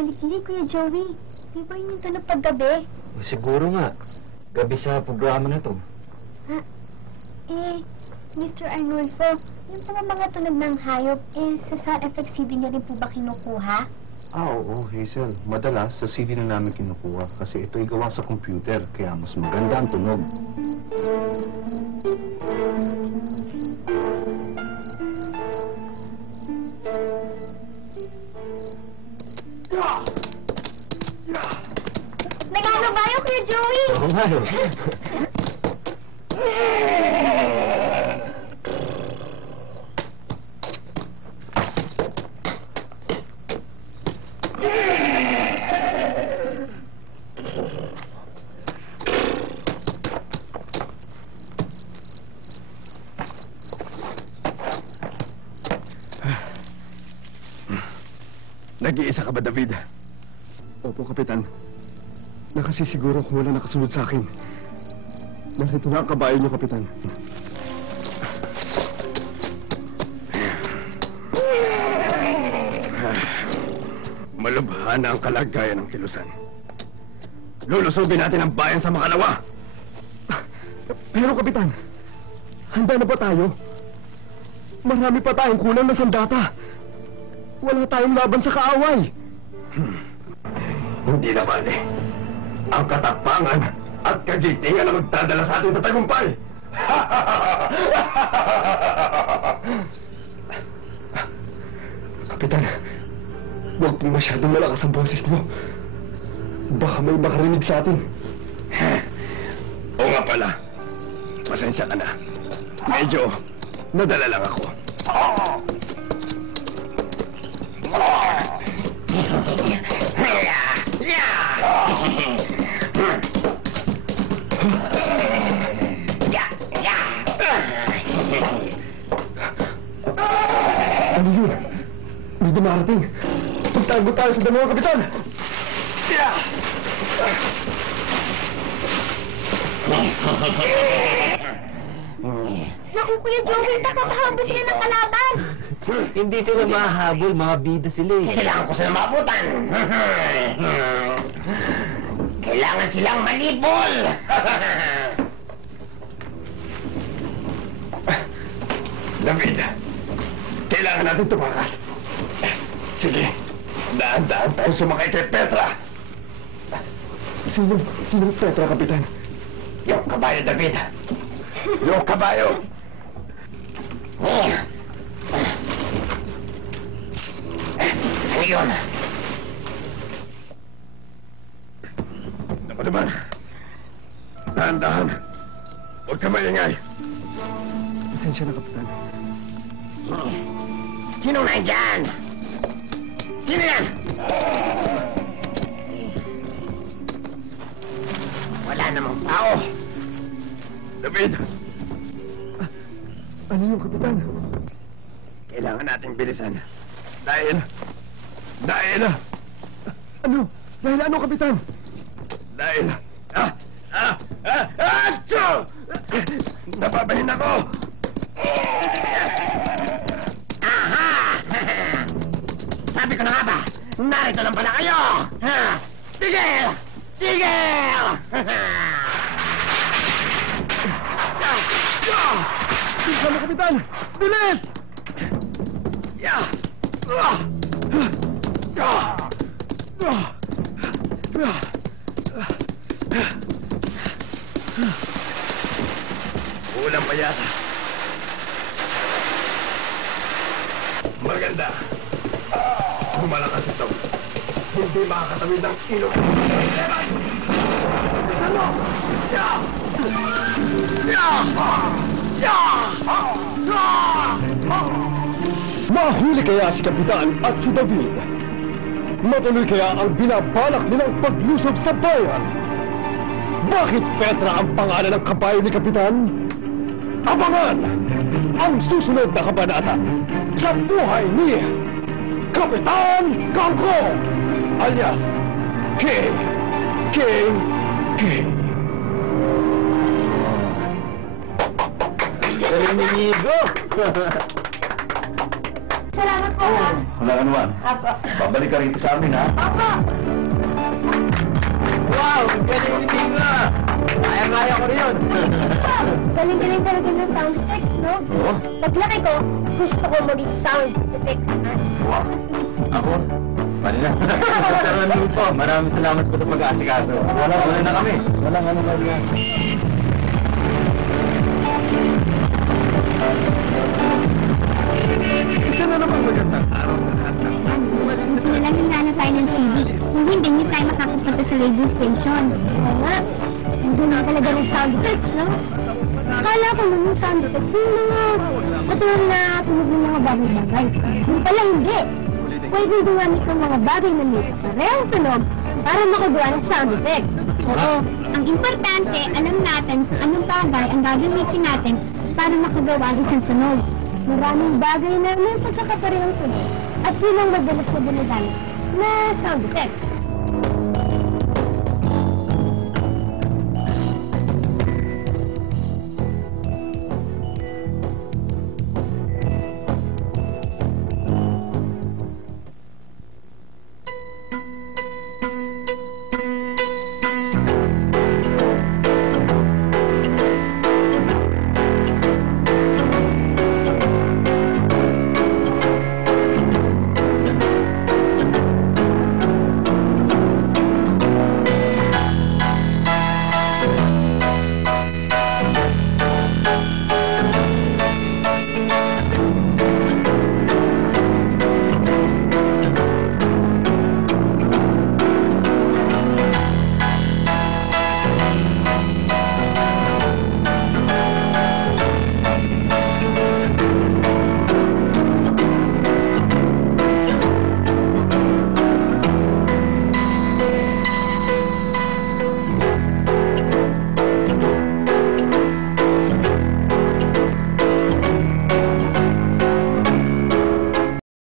Kulikili, Kuya Joey. Di ba yun yung tunog paggabi? Siguro nga. Gabi sa programa na to. Ha? Mr. Arnulfo, yung mga tunog ng hayop, sa sound effect CD niya rin po ba kinukuha? Oo, Hazel. Madalas sa CD na namin kinukuha kasi ito'y gawa sa computer, kaya mas maganda ang tunog. Nagano ba yun, Kuya Joey? Oo nga yun. Nag-iisa ka ba, David? Opo, Kapitan. Nakasisiguro kung wala nakasunod sa akin. Narito na ang kabayo niyo, Kapitan. Malubha na ang kalagayan ng Kilusan. Lulusubin natin ang bayan sa makalawa! Pero, Kapitan, handa na ba tayo? Marami pa tayong kulang na sandata. Wala tayong laban sa kaaway. Hindi na bale. Ang katapangan at kagitingan na magdadala sa atin sa tagumpay. Kapitan, huwag pong masyadong malakas ang boses mo. Baka may makarinig sa atin. Oo nga pala. Pasensya ka na. Medyo nadala lang ako. Ano yun? May dumarating. Magtago tayo sa dalawa, Kapitan! Naku, Kuya Joey, baka mahabos sila ng kalaban! Hindi sila mahabol, mga bida sila eh. Kailangan ko silang maabutan. Kailangan silang malibol. David, kailangan natin tumakas. Sige, daan-daan tayo sumakay kay Petra. Sino Petra, Kapitan? Yung kabayo, David. Yung kabayo! Ano yun? Naku naman. Dahan-dahan. Huwag ka maingay. Pasensya na, Kapitan. Sino nandyan? Sino yan? Wala namang tao. David! Ano yung, Kapitan? Kailangan nating bilisan. Dahil... Ano? Dahil ano, Kapitan? Dahil... Achoo! Napapahin ako! Aha! Sabi ko na nga ba, narito lang pala kayo! Tigil! Tigil! Bilisan mo, Kapitan! Bilis! Ulang pa yata. Maganda. Malakas ito. Hindi makakatawid ng ilong. Ano? Mahuli kaya si Kapitan at si David? Matuloy kaya ang binabalak nilang paglusob sa bayan? Bakit Petra ang pangalan ng kabayo ni Kapitan? Abangan ang susunod na kabanata sa buhay ni Kapitan Kangkong alias K. Galing ni Nigo! Salamat po, ha? Wala ka naman. Apo. Babalik ka rito sa amin, ha? Apo! Wow! Ang galing ni Tinga! Kaya-kaya ko rin yun. Galing-galing talaga ng sound effects, no? Oo. Paglaki ko, gusto ko maging sound effects man. Wow. Ako? Paano na? Karoon po. Maraming salamat po sa pag-aasikaso. Wala na kami. Walang ano ba yan? Isa na naman magandang araw sa lahat ng Buti na lang hinanap tayo ng CD. Kung hindi tayo makakapunta sa radio station. Oo nga. Hindi na talaga ng sound effects, no? Akala ko naman yung sound effects, yung mga katulad na tunog ng mga bagay-bagay. Yung pala hindi. Pwede gumamit ng mga bagay na may parehong tunog para makagawa ng sound effects. Oo. Ang importante, alam natin kung anong bagay ang gagamitin natin para makagawa ng isang tunog. Maraming bagay na may pagkakaparehong tunog. At yun ang madalas na ginagamit na sound effects.